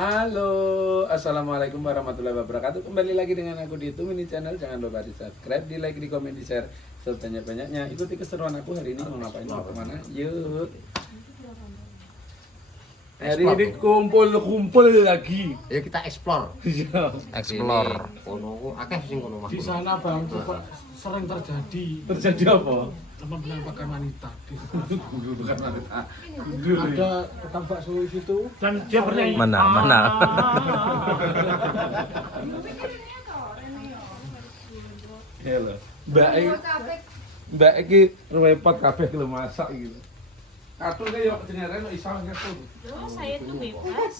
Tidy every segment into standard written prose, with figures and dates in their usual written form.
Halo, assalamualaikum warahmatullahi wabarakatuh. Kembali lagi dengan aku di YouTube Mini Channel. Jangan lupa di subscribe, di like, di komen, di share sebanyak-banyaknya. Ikuti keseruan aku hari ini mau ngapain, mau kemana? Yuk. Hari ini kumpul lagi. Ya kita explore. Explore. Kono akeh sing kono Mas. Di sana Bang, sering terjadi Terjadi apa? penampakan wanita. Bukan wanita. Ada tukang bakso di situ dan dia bernyanyi. Mana? Hello. Mbak iki repot kabeh kalau masak gitu. Atur ke yo jenenge no iso ngatur. Oh, saya tuh bebas.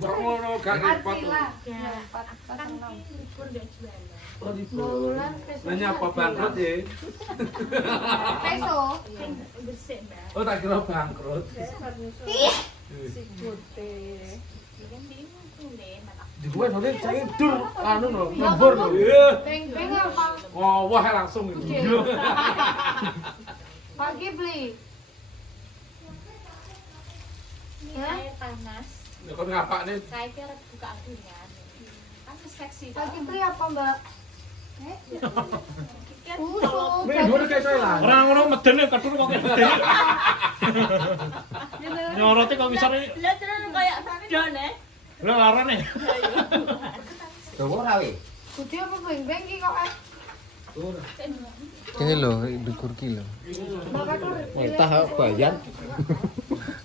Mbak ngono gak repot. Ya, kan libur gak jualan. Oh, libur. Nanya apa bangkrut ya? Peso. Kan bersih, Mbak. Oh, tak kira bangkrut. Si putih. Kan bingung tuh, Nen. Di gue nanti tidur anu no, lembur no. Iya. Beng-beng apa? Wah langsung gitu. Pagi beli. Ini air panas. Ya kon ngapak nih. Saya kira buka apinya. Kan seksi Pagi beli apa, Mbak? Kan Busuk. Nih, dulu kayak saya lah. Orang ngono medene katur kok kayak medene. Nyorote kok misare Lah terus kayak don ya. lha larane. Dawa ora we. Putih apa beng-beng ki kok? Ini loh, dukur ki loh. Mbak Katur. Mentah bayan.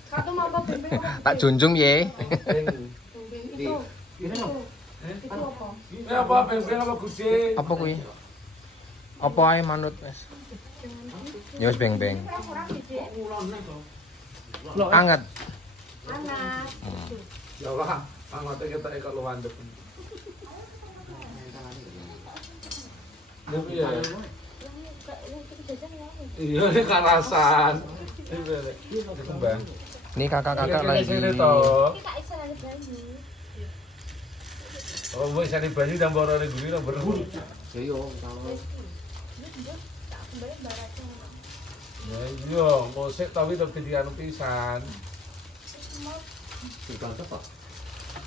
Satu mau apa beng-beng apa? Tak junjung ye. Beng-beng itu. Itu apa? Ini apa beng-beng apa gede? Apa kuwi? Apa ae manut wes? Ya wis beng-beng. Anget. Panas. Ya Allah, angote kita ekor lu wandep. Tapi ya. Iya, ini karasan. Ini kembang. Ini kakak-kakak lagi. Sini toh. Kita bisa lagi baju. Oh, wis sani banyu dan borone guri lo beru. Ya yo kalau Tak kembali baratnya. Ya iya, musik tapi tetep dianu pisan. tinggal cepat.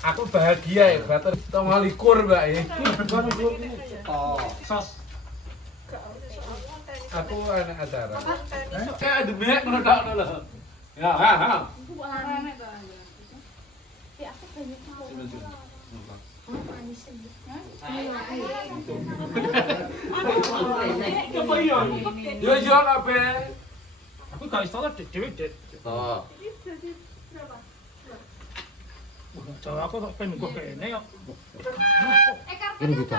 Aku bahagia ya, bater tanggal likur Mbak ya. Oh, Sos. Aku anak acara. Kayak ada banyak menurut lho. Ya, ha. Ya aku banyak mau. Manis aja. Apa iya? Yo yo kabeh. Aku gak iso dhewe dek. oh. Jawa aku kok pengen kok kene kok. Ini beda.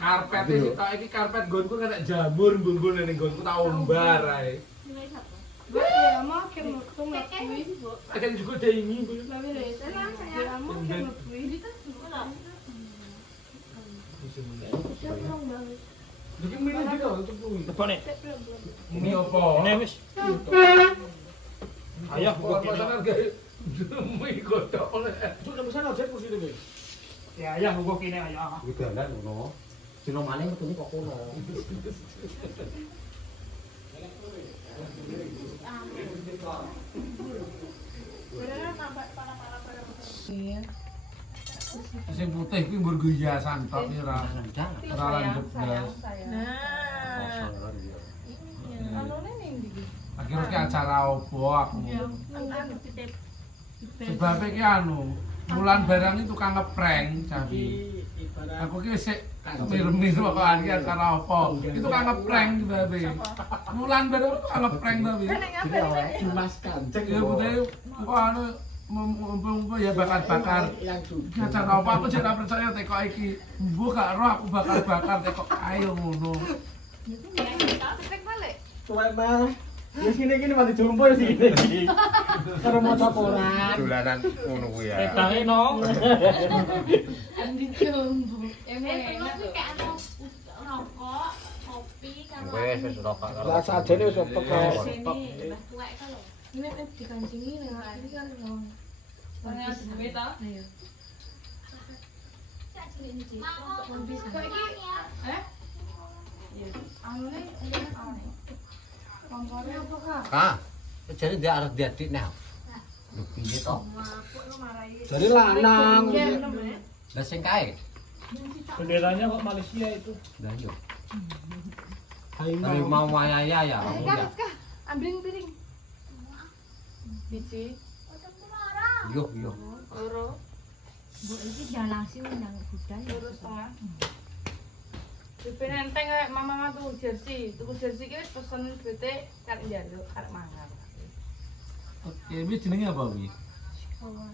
Karpet iki tok iki karpet nggonku kena jamur mbungkul ning nggonku tak ombar ae. Ya mau ke metu metu. Akan juga ada ini. Tapi deh, tenang saya. Mau ke metu. Iki mini iki lho untuk kuwi. Tebone. Ini apa? Ini wis. Ayah kok kene. Pasaran gawe mie godhok oleh. Cuk nang sana aja kursi iki. Ya ayah kok kene ayah. Wedalan ngono. Dino maning metune kok kono. Sing putih kuwi mbur hiasan tok iki ora landep blas. Nah. Akhirnya ki acara opo aku. Sebab iki anu, Mulan barang itu tukang ngeprank Javi. Aku ki sik mir-mir kok iki acara opo. Itu tukang ngeprank sebab Mulan barang tukang ngeprank tapi. Mas Kanjeng. Ya budaya kok anu mumpung ya bakar-bakar. Iki acara opo aku jek ora percaya teko iki. Mbok gak roh aku bakar-bakar teko ayo ngono. Cepet balik. Tuwek mah. Ya sini mati jumpo ya sini. Karo maca koran. Dolanan ngono kuwi ya. Edange no. Andi jumbo. Enak tuh kayak anu rokok, kopi kalau Wes rokok karo. Lah sajane wis cepet kok. sini mbah tuwek kalau. Ini dikancingi nih, ini kan loh. Pengen duwe to? Ayo. Cak cilik iki. Bisa. Kok iki? Anu nih, ini anu. Kompornya apa kak? Kak, jadi dia arep diadik nah. Lho piye to? Jadi lanang. Lah sing kae. Benderanya kok Malaysia itu. Lah yo. Harimau. Dari mau wayaya ya. kamu ya. Ambilin piring. Biji. Yo yo. Loro. Bu iki jalasi nang budal. Loro setengah. Dupe nenteng kayak mama tuh jersey. Tuku jersey ki wis pesen duite karek njaluk karek mangan. Oke, ini jenenge apa wi?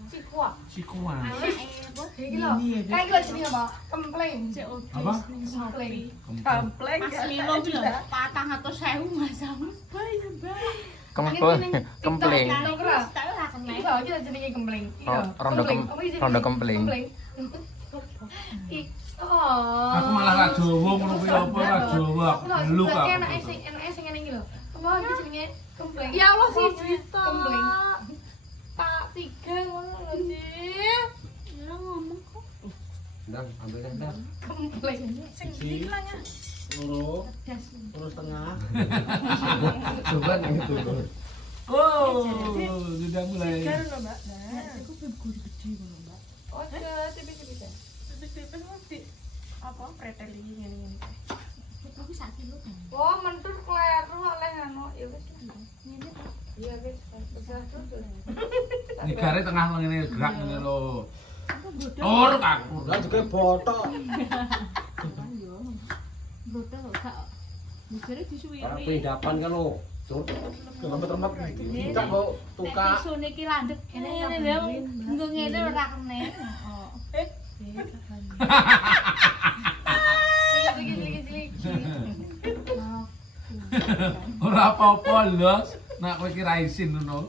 Cikwa. Cikuan. Iki lho. Kayak iki lho jenenge apa? Kempleng. Apa? Kempleng. Kempleng. Asli lo iki lho 400.000 masam. Bae bae. Kempling. Tak ora kena. Iki lho iki lho jenenge kempleng. Iki lho. Rondo rondo kempling. Oh. Aku malah ra Jawa ngono kuwi apa ra Jawa aku beluk aku. Enake sing ngene iki lho. Apa iki jenenge kempleng? Ya Allah siji to. Kempleng. Tak 3 ngono lho, Cil. Ya ngomong kok. Ndang, ambil dah, Ndang. Kempleng. Sing iki lah nya. Loro. Das. Loro setengah. Coba nih itu. Oh, sudah mulai. Kan lho, Mbak. Aku begur gede ngono, Mbak. Oh, tipis-tipis. Tipis-tipis mesti apa preteli ngene-ngene. Aku sak kilo kan. Oh, mentur kleru oleh anu, ya wis. Ngene to. Iya wis, usah terus. Ini gare tengah ngene gerak ngene lho. Aku bodoh. Tur aku. Lah juga botok. Yo. Bodoh gak. Mikire Ora disuwiri. pindapan kan lo. Cuk. Remet-remet. Tidak kok tuka. Tisune iki landhep ngene lho. Nggo ngene ora kene. Heeh. Ora apa-apa lho. Nak kowe kira isin ngono.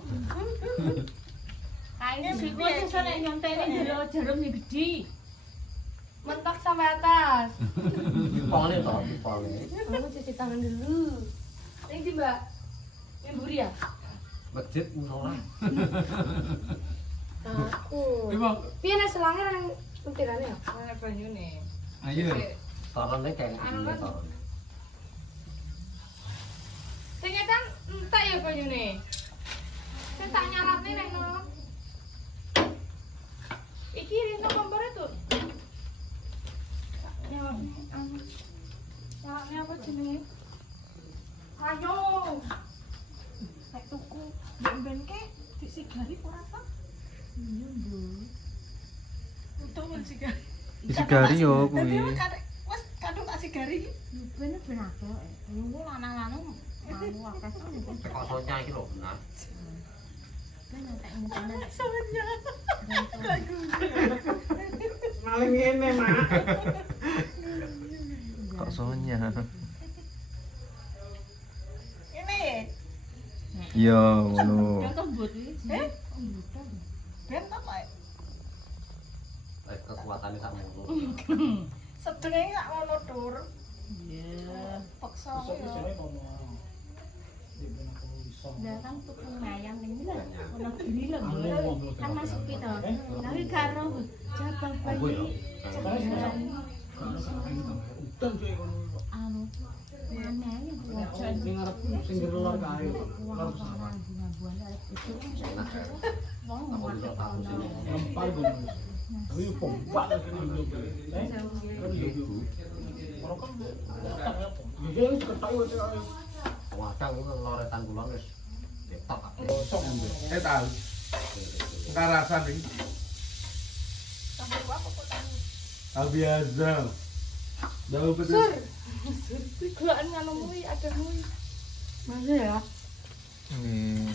Kae sik kok iso nek nyontene jero jarum ya gede. Mentok sampai atas. Dipole to, dipole. Kamu cuci tangan dulu. Ini di Mbak. Ini Buri ya? Masjid musola. Aku. Memang Piye nek selangir nang lentirane ya? Nek banyune. ayo. Torone kayak ngene to. Sing edan entek ya banyune. Sing tak nyaratne nek no. Iki rino kompor itu. Nyaratne anu. Nyaratne apa jenenge? Ayo. Nek tuku ben-ben ke disigari ora ta? Iya, Bu. Untung men sigari. Disigari yo kuwi. Wes kadung tak sigari. Ben ben akeh. Lu lanang-lanang mau akeh to. Tekosonya iki lho, benar. Ben entek ngene. Sonya. Maling ngene, Mak. Kok sonya. Ini Iya, ngono. Ya kembut iki. Kembut. ben apa? Kekuatannya tak mulu. Sedenge gak ngono tur. Iya. Paksa Iso yo. isine kono. Di ben aku iso. Lah kan tuku ayam ning lho. Ono giri lho. Anu, Kan masuk pito. Tapi karo jabang Apa ya? bayi. Udan cuy kono. Anu. Mana ya? Sing arep sing gelor kae. Wah, bunga-bunga itu. Wong Aku bisa tahu sih. Lempar kono. Tapi pompa kene. Ibu. Ora kan otak ya. Ya wis ketok wis ayo. Wadang ku loretan kulon wis ketok. Gosok ambe. Tahu. Karasan iki. Ah biasa. Daun pedes. Sur. Tigaan ngono kuwi ada kuwi. Masa ya? Nggih.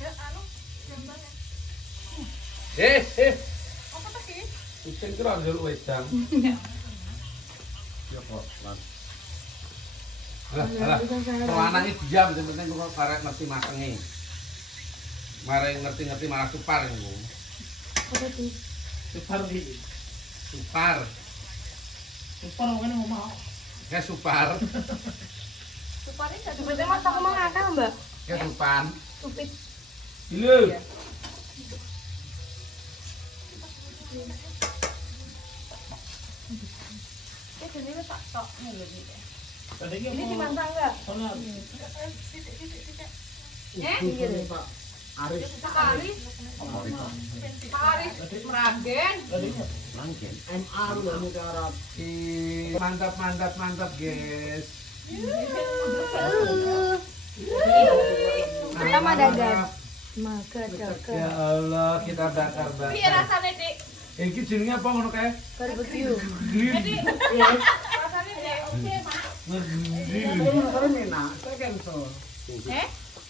Ya anu gambarnya. Apa teh iki? Kucing kira njaluk wedang. Ya kok, Lan. Lah, lanang iki diam sing penting kok karek ngerti matenge. Mare ngerti-ngerti malah supar ngono. Apa tuh? Separ iki. Supar. Separ ngene omah. Ya supar. Supare gak dipete mas aku mau ngakak, Mbak. Ya supan. Supit. Lho. Ya dene wis tak tok lho iki. Ini dimasak enggak? Pak Aris. Pak Aris. Pak Aris Meragen. Langgen. MA lu muka Arab. Mantap, mantap, mantap, guys. Sama dagang. Maka dagang. Ya Allah, kita Piye bakar-bakar. rasane, Dik? Iki jenenge apa ngono kae? Barbecue. Grill. Rasane Dik, oke, Mas. Ngegrill. Keren enak. Saya cancel.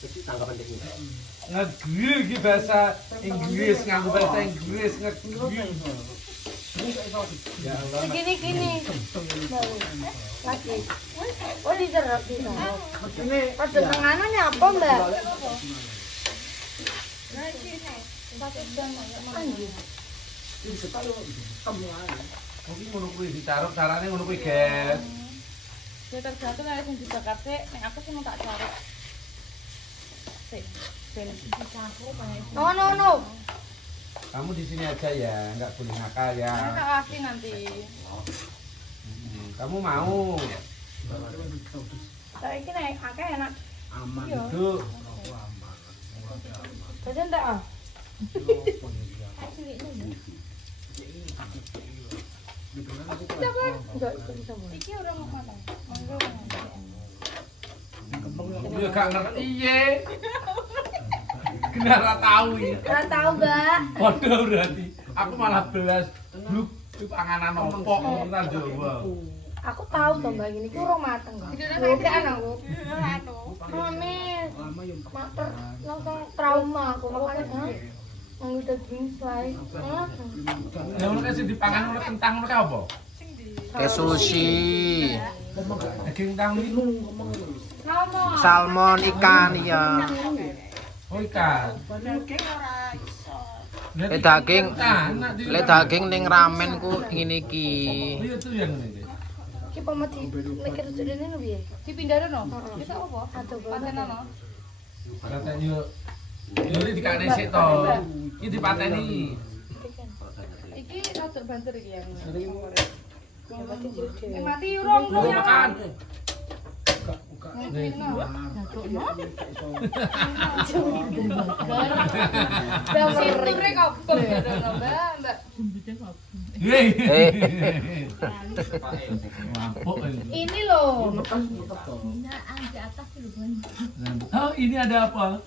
Jadi tanggapan dik ini. Ngegrill iki bahasa Inggris, nganggo bahasa Inggris ngegrill. Ya Allah. Gini. Lagi. Oh, dijerok. Ini Pas tengahnya apa, Mbak? ini sekali temu aja. Mungkin ngono kuwi dicaruk carane ngono kuwi, guys. Ya tergantung nek sing dibakar sik, nek aku sih mau tak caruk. Sik. No. Kamu di sini aja ya, nggak boleh nakal ya. Ini tak kasih nanti. Kamu mau? Saiki nek akeh enak. Aman. Iya. Duduk. Jajan tak ah? Enggak bisa. Iki ora mau makan. Ya gak ngerti ye. Kenapa tahu ya? Ora tahu, Mbak. Waduh berarti. Aku malah belas. Bluk itu panganan opo nang Jawa. Aku tahu to, Mbak, ini ku urung mateng kok. Oke aku. Mami, Lama yang mater langsung trauma aku makanya nganggo daging slide. Ya ngono kae sing dipangan oleh kentang ngono kae apa? Kayak sushi, Daging kentang itu. Ngomong. salmon, ikan ya. Oh ikan. Le daging ning ramen ku ngene iki. Oh iya tuh yang ini. Ki pamati mikir jadinya no piye? Dipindah no. Kita apa? Aduh, patenono. Katanya yuk. Ini dikane sik to. Iki dipateni. Iki rada banter iki yang. sering Mati urung Lu ya. makan. Sirek kok Mbak. Hei. Eh. Mabuk ini. Ini loh. Oh ini ada apa?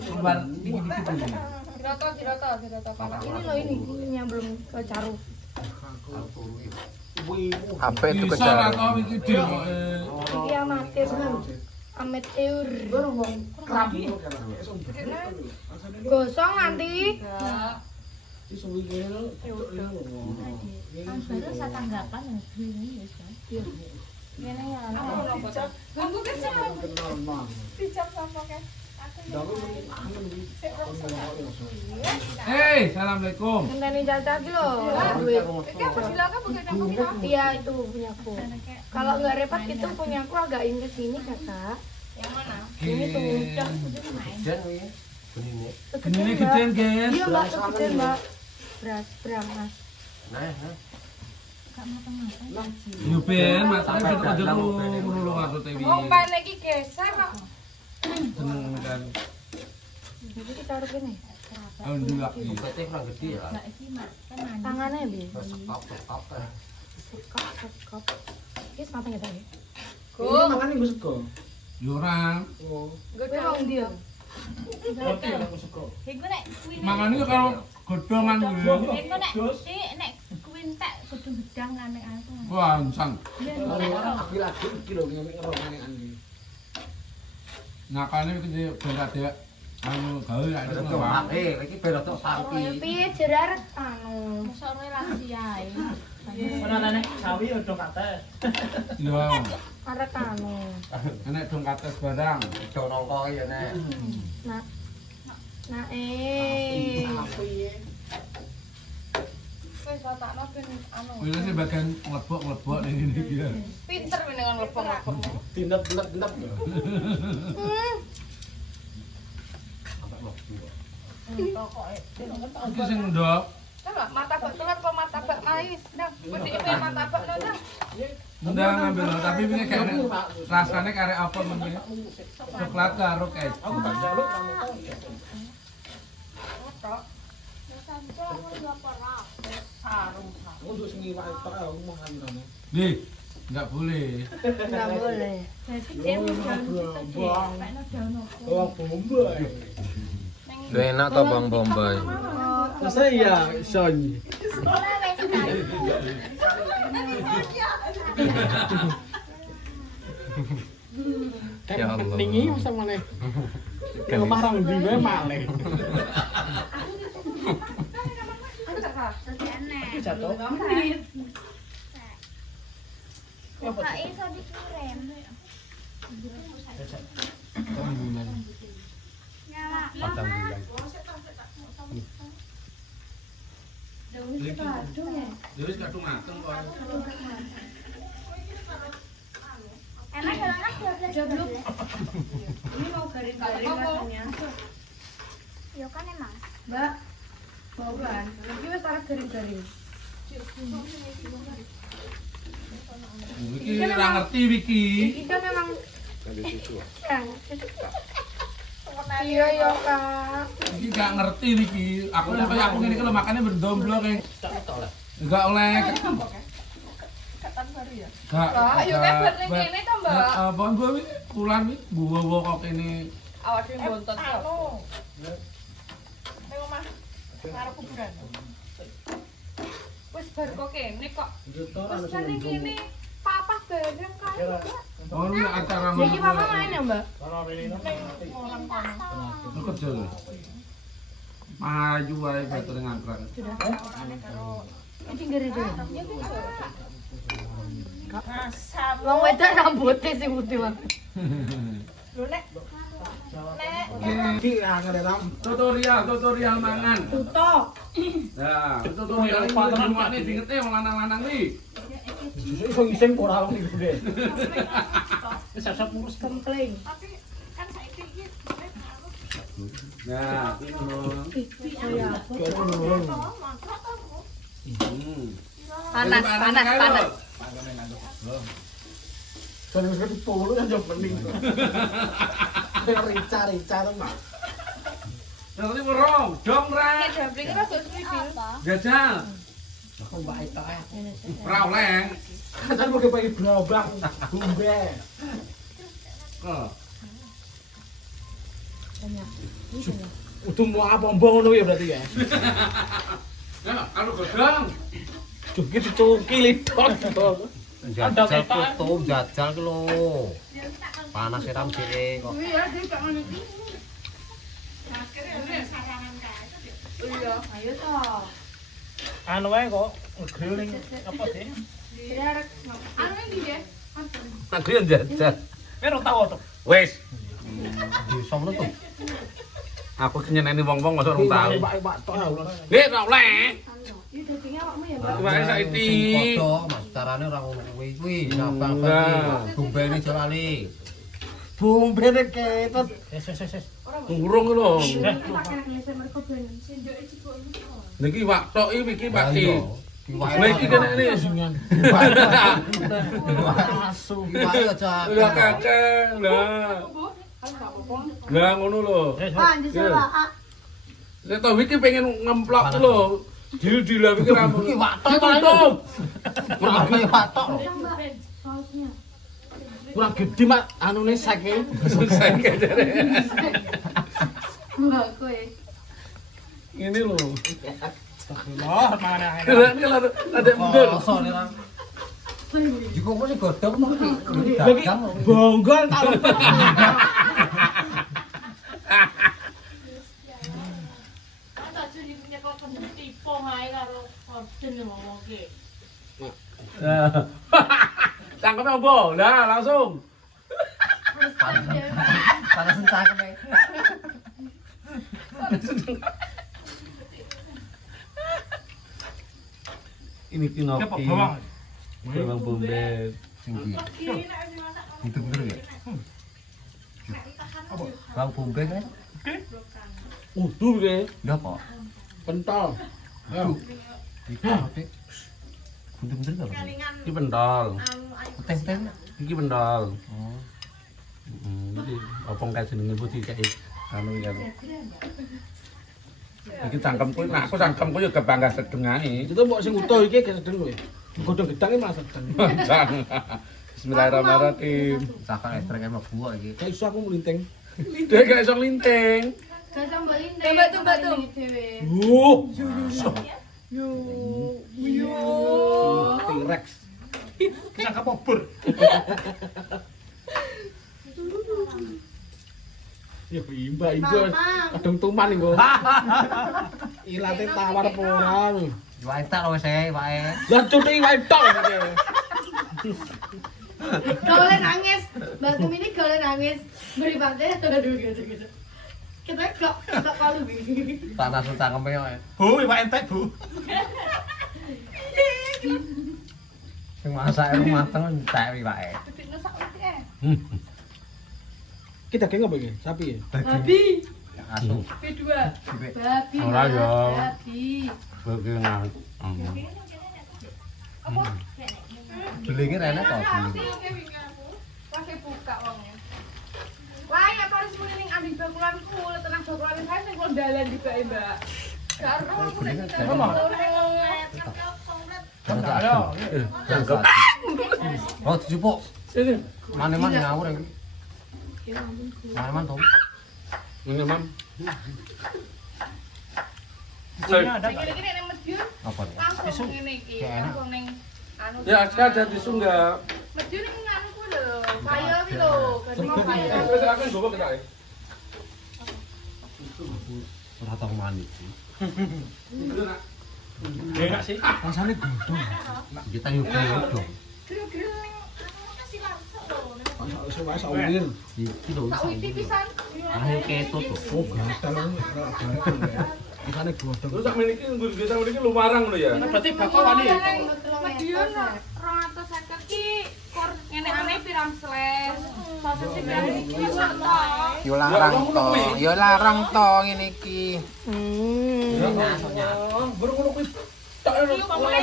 Keluar dikit-dikit aja. Diroto. Ini loh ini yang belum kecaru. Apa itu Bisa kejar? atau iki demo. Iki amatir amatir. Gosong nanti. Baru saya tanggapan ini ya. Ngene ya. Aku kecil. Dicap sama kan. Hei, assalamualaikum. Ngenteni Caca iki lho. Duit. Iki apa silakan pakai kamu kita. Iya itu punyaku. Kalau nggak repot itu punyaku agakin ke sini kakak. Yang mana? Ini tuh. Jan kuwi. Benine. Ini kecil guys. Iya mbak, itu gede mbak. Beras mas. Nah. Yo ben, matane tetep aja nulung aku tewi. Wong pane iki geser kok. Seneng kan. Jadi kita harus ini. Alhamdulillah. Pete kurang gede ya. Tangannya bi. Sekop. Sekop. Ini matang ya tadi. Ini makan ibu sego. Yo ora. Oh. Gue mau dia. Roti yang ibu sego. Iku nek kuwi. Mangan iki karo godhongan kuwi. Iku nek kuwi entek kudu gedang ane aku. Wah, ansang. Aku lagi iki lho ngerokane ane. Nakane iki ben kadek anu gawe nek Berotok ngono. pakai, iki berotok sapi. Piye jerar anu. Mosok relasi ae. Menanane sawi udah kates. Yo. Arek anu. Enek dong kates barang. Do nongko ya nek. Nah. Nah Apa ya? Wis watakno ben anu. Kuwi sing bagian nglebok-nglebok ning ngene iki ya. Pinter menengan lepok-lepok. Tindak-tindak ya. Iki sing ndok. Coba martabak telur apa martabak mais? Nah, wedi martabak no, Nah. Udah ngambil loh, tapi ini kayak rasanya kayak apa namanya? Coklat karo keju. Aku tak jaluk kamu tahu. Sampai aku dua perak. Untuk sing iwak tok aku mau ngambilane. Nih, nggak boleh. Enggak boleh. Jadi dia mau Bang. Oh, Bombay. Lu enak toh Bang Bombay. Masa iya, Son? Ya Allah. Tinggi masa mana? Kalau marang di wae malih. Aku tak salah. Jatuh. Kak iso dikirim. Nyala. Padang bulan. Terus kadung mateng kok. Emang jalannya 12 Ini mau garing-garing rasanya. Ya kan emang. Mbak, mau kan? Ini wis arep garing-garing. Wiki ora ngerti Wiki. Ini kan memang iya ya Kak. Wiki gak ngerti Wiki. Aku nek kaya aku ngene iki lho makane berdomblo kayak. Enggak oleh. Gak. Lah, yuk kan buat ning kene to, Mbak. Apa gua iki pulan iki gua kok kene. Awak dhewe bontot kok. Ning omah karo kuburan. Wis bar kok kene kok. Wis kan ning kene papa bareng kae. Oh ini acara Jadi mama main ya, Mbak? Orang kono. Lu kerja lho. Maju wae batur ngangkrang. Iki ngeri dhewe. Wong wedok rambutnya sing putih banget. Lho nek Iki angel ram. Tutorial mangan. tutok. Nah, tutorial iki patrone diingete wong lanang-lanang iki. Iso ngising ora wong iki gede. Wis sak urus Kempling. Kan saiki iki Nah, iki lho. Panas, panas, panas. Kan wis dipolo kan yo mending. Rica to, Mas. Nanti merong, dong ra. Nek damplinge rada sribil. Jajal. Aku bae tok ae. Ora oleh. Kan mau kepake brabang, gumbe. Oh. Udah mau apa ngono ya berarti ya. Ya, kalau godang. Duh iki dicungkili tok. Jajal putu, jajal ki lho. Panas ram sini kok. Iya, dia gak ngono iki. Iya, ayo toh. Anu wae kok grilling apa sih? Anu iki nggih. Aku yang jajal. Pero tau to. Wes, Bisa ngono tuh. aku kenyeneni wong-wong masa urung tau. Pak tok ya. Nggih, ora oleh. Iki dagingnya awakmu ya, Mbak? Iwake saiki. Foto, Mas, carane ora ngono kuwi. Kuwi sabar Enggak. iki. Gumbene aja lali. Bumbene ketot. Ses. Urung lho. Pakai ngeser mereka ben. Senjoke cipuk iki. Niki wak tok iki Pak Ki. Iwake Lah iki kene ini. Asu. Iwake aja. Lah kakek, lah. Lah ngono lho. Pak, njusuk lah. Nek to iki pengen ngemplok lho. Dil-dil iki ra Iki ngono. watok Tutup. Kurang iki watok. Mbak. Sausnya. Kurang gede mak anune sake. Selesai jare. Mbak kowe. Ini lho. Astagfirullah, mana ae. Keren iki ada mundur. Kosone ra. Jiko kok godhong to iki. Lagi bonggol tak lupa. tak jadi punya kok tipe ae karo orden ngomong ki. Cangkeme apa? Lah, langsung. Panas cangkeme. Ini kinoki. Bawang bombay. Tinggi. Itu bener ya? Bang Bombay kan? Uduh iki. Enggak kok. Pentol. Itu apa? Bener-bener enggak? Ini pentol. Teng-teng. Iki bendol. Oh. Jadi opong kae jenenge putih kae anu ya. Iki cangkemku, nah aku cangkemku yo kebangga sedeng ae. Itu mbok sing utuh iki gak sedeng kowe. Godhong gedang iki malah sedeng. Jang. Bismillahirrahmanirrahim. Cakak ekstrek emang gua iki. Gak iso aku melinting. Dia gak iso linting. Gak sambil ini. Coba tuh, Mbak, tuh. Yo. T-Rex. Kita kapobur. Ya imba kadung tuman iku. Ilate tawar apa ora. Wae tak wis wae. Lah cuthi wae tok iki. Kalau nangis, Mbak Tum ini kalau nangis beri partai atau aduh gitu. Kita gak palu gini. Panas cangkeme yo. Bu, iwak entek, Bu. Sing masak mateng entek iwake. Bedikno sak utik Kita daging apa iki? Sapi ya? Babi. Asu. B2. Babi. Ora, yo. Babi. Bagi nang. Apa? Belinge enak kok. Pas buka wongnya. Wah, ya harus muni ning ambing bakulanku, tenang bakulan saya sing kok dalan juga, Mbak. Karo aku nek Cangkep. Oh, dijupuk. Mane-mane ngawur iki. Mane-mane to. Ini mam. Isinya ada enggak? iki nek Medion Apa nih? langsung ngene iki, langsung ning anu. Ya, ada tisu enggak? Medion ning anu ku lho, kaya iki lho, mau kaya. Wis aku gowo kita. Ora tau mani. Enak sih. Rasane godhong. Kita yo dong. Grill-grill ning anu kasih langsung lho. Iso wae sak ulir. Iki lho. Tak witi pisan. Ayo ketut to. Oh, gatal ora ada. Rasane godhong. Terus sak meniki nggon desa meniki lumarang lho ya. Berarti bakal wani. Medion 250 ki kor ngene ane pirang slash. Sausage pirang iki sak to. Yo larang to, yo larang to ngene iki. Baru ngono kuwi tak Iki pamane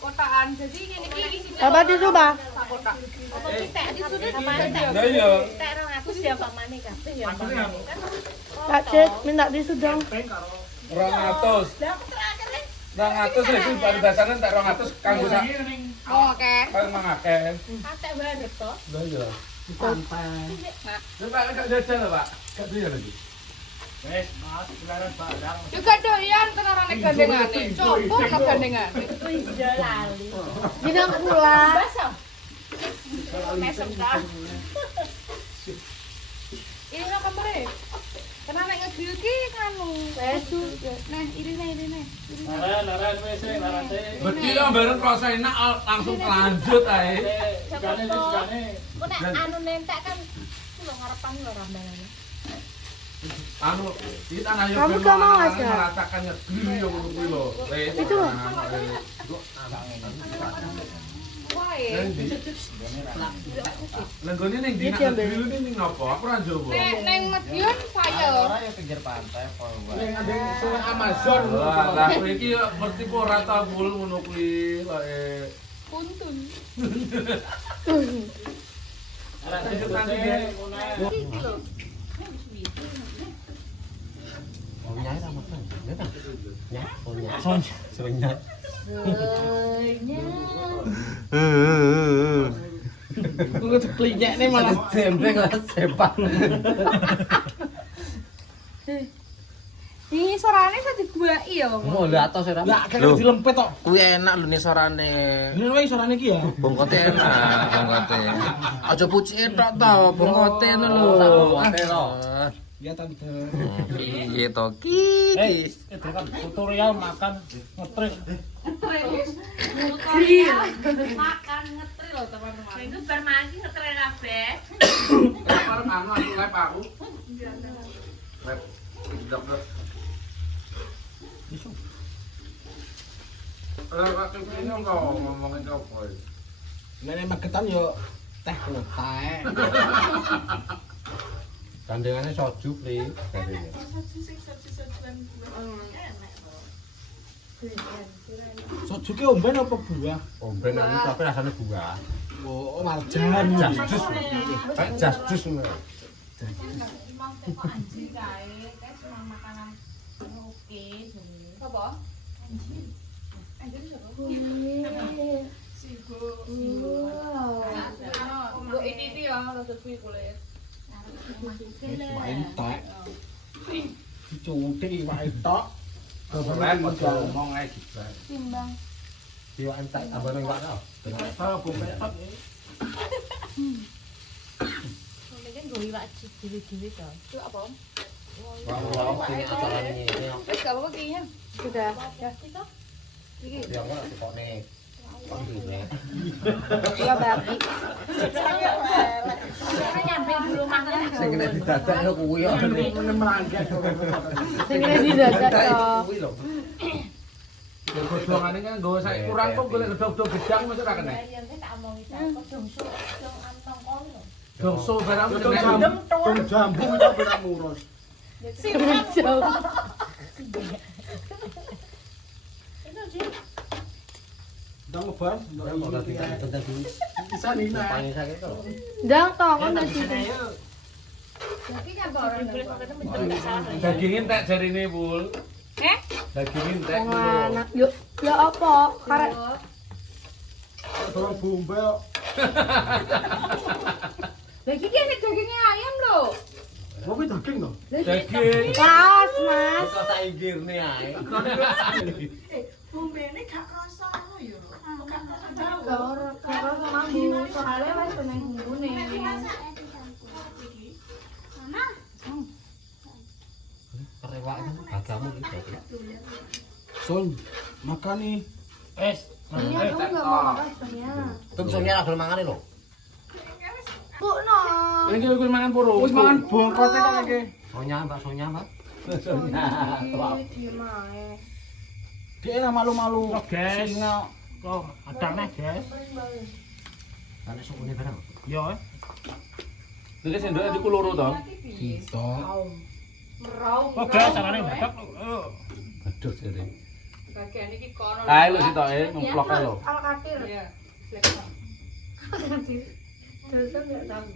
kotaan. Jadi ngene iki isine. Apa tisu, Pak? Sak kotak. Apa kita tisu sama Lah iya. Tek 200 ya Pak Mani kabeh ya Pak Mani kan. Kak Cik, minta tisu dong. 200. Lah aku terakhir nih. 200 itu baru dasarnya tak 200 kanggo sak. Oh, oke. Paling mangake. Katek banget to. Lah iya. Santai. Lha Pak gak jajan lho, Pak. Gak doyan lagi. Wes, Mas, gelaran badang. Juga doyan tenarane gandengane. Coba ana gandengane. Wis yo lali. Dina pula. Mesem kan. Ini nang kamare. Karena nek ngegrill ki kanu. Wes Nah, irine. Laran wes, laran teh. Bedi yo bareng rasa enak langsung lanjut ae. Sugane sugane. ku nek anu nentek kan lho ngarepan lho rambangannya. Anu, iki tanah yo Kamu gak mau, Mas, ya? meratakan ngegrill yo ngono kuwi lho. Itu. Wae. Lenggone ning dina Iya, Mbak. ngegrill ning napa? Aku ora njowo. Nek Medion saya. ya pinggir pantai apa Ning ambing sungai Amazon. Lah kowe iki ngerti apa ora ta bul ngono kuwi wae. Puntun. Laran teh. Iki lho. Oh nyai sama kan. Ya, oh nyai. Sering nyai. Ku keklinyekne malah Tempe lah sepak. Ini sorane iso diguaki ya. Mau lihat atas ya. lah kene dilempet tok. Kuwi enak lho nih sorane. Ini wae sorane iki ya. Bongkote enak, bongkote. Aja pucike tok to, bongkote ngono lho. Bongkote lho. Ya tante. Iya to, kiki. Itu kan tutorial makan ngetril. Makan ngetri lho teman-teman. Itu bar mandi ngetri kabeh. Karo anu aku lep aku. Lep. Dokter. Lah kok ini kok ngomongin apa iki? Nek magetan yo teh teh. Gandengannya soju, Pri. Gandengannya. Soju ki omben apa buah? Omben ini tapi rasanya buah. Oh, marjan. Jasjus. Kayak jasjus. Mau teko anjing kae, kae cuma makanan oke sebenarnya. Apa? Anjing. Anjir siapa? Sigo. Mbok ini ya rada suwi kulit. Main tak. Cutik wae tok. Keren aja ngomong ae gitu. Timbang. Yo entek ambane wak to. Ah, bumpe tok. Mungkin gue iwak dewe-dewe to. Itu apa? Wah, ini acara ini. Wis gak apa-apa kayaknya. Sudah. Ya, itu. Iki. Ya enggak kok nih. Kok ini. Ya babi. Saya nyampe di rumahnya. Sing kena didadak yo kuwi yo. Merangkat. Sing kena didadak to. Kuwi lho. Ya godhongane kan nggo sak kurang kok golek gedhog-gedhog gedang mesti ra kena. Ya nek tak omongi kok dongso dong antong kono. Dongso barang Betul kena. jambu. Jambu itu pira murus. Siap jauh. Itu sih. Ndang ngebas, Ya kok dadi dadi bisa nih nah. paling sakit to. Ndang to kan dadi. Jadi kan orang Daging entek jarine, Bul. Daging entek Wong lho. anak yuk. Ya apa? Karek Dorong bombe kok. Lagi ki nek dagingnya ayam lho. Mau kuwi daging to? Daging. pas, Mas. Kok tak inggirne ae. Bumbene gak rasa yo. Kor sama bu, soalnya wis seneng bumbune. Kerewak itu bagamu iki. Son, makan nih. Iya, kamu enggak mau makan sebenarnya. Tungsungnya ra gelem mangane lho. Bu no. Ini kuwi mangan puro. Wis mangan bongkote kok iki. Sonya, Mbak Sonya, Mbak. Diem ae. Dia malu-malu. Guys. Singa. Kok adang nih, guys. Kan sukune barang. Yo. Iki sendoke di kuloro to. Gitu. Merau. Kok guys carane badak. Aduh jare. Bagian iki kono. Kae lho sitoke ngemplok kae lho. Al katir. Iya. Katir. Terus enggak tahu.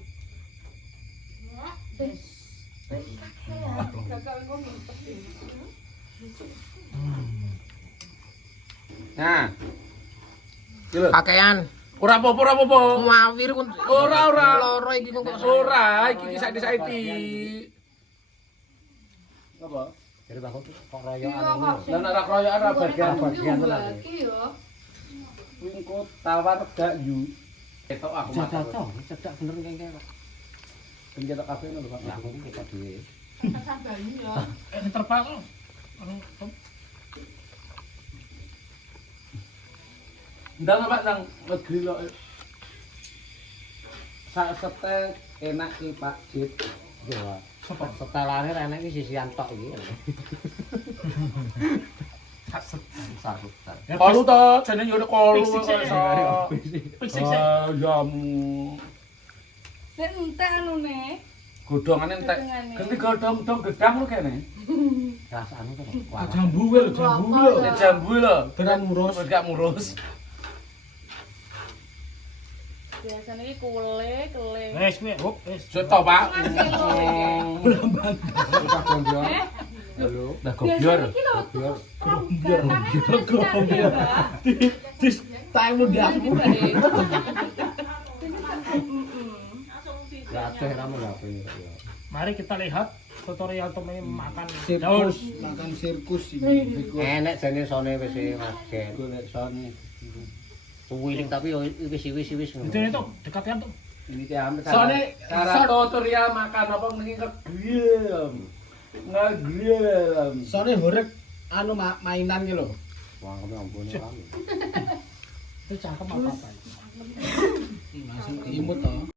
Kakak engko ngumpet sih. Nah. Iki lho. Pakaian. Ora apa-apa, ora apa-apa. Mawir kun. Ora. Loro iki kok. Ora, iki saiki. Apa? Jadi bakal kok royokan. Lah nek ora kroyokan ora bagian tenan. Iki yo. kuwi engko tawar gak yu. Ketok aku Cedak to, cedak bener kengke Pak. ben ketok kabeh ngono Pak. Lah aku ketok dhewe. Sabani yo. Terpal. Ndang Pak nang negeri lho. Sak setel enak iki Pak Jit. Yo. Setelane rene iki sisian tok iki. Kolu to, jenenge yo kolu kok Fisik, iso. Fisik. Jamu. Nek entek anune. Godhongane entek. Ganti godhong-godhong gedang lho kene. Rasane to. Jambu lho, jambu lho. Nek jambu lho, Tenan murus. wis gak murus. Biasane iki kule, keling. Wes kuwi, hop, wes. Sok to, Pak. Halo. Dah gobior. Iki lho, gobior. Dis time mudahmu. Ya teh kamu ya apa ya. Mari kita lihat tutorial Tommy makan Sirkus, makan sirkus iki. Enek jane sone wis Mas Gen. Golek son. Wiling tapi wis ngono. Itu itu dekatkan tuh. Ini ki hampir cara tutorial makan apa niki kegriem. Ngegriem. Sone horeg anu mainan ki lho. Wong kene ampun ora. Itu cangkem apa-apa. Masih imut to.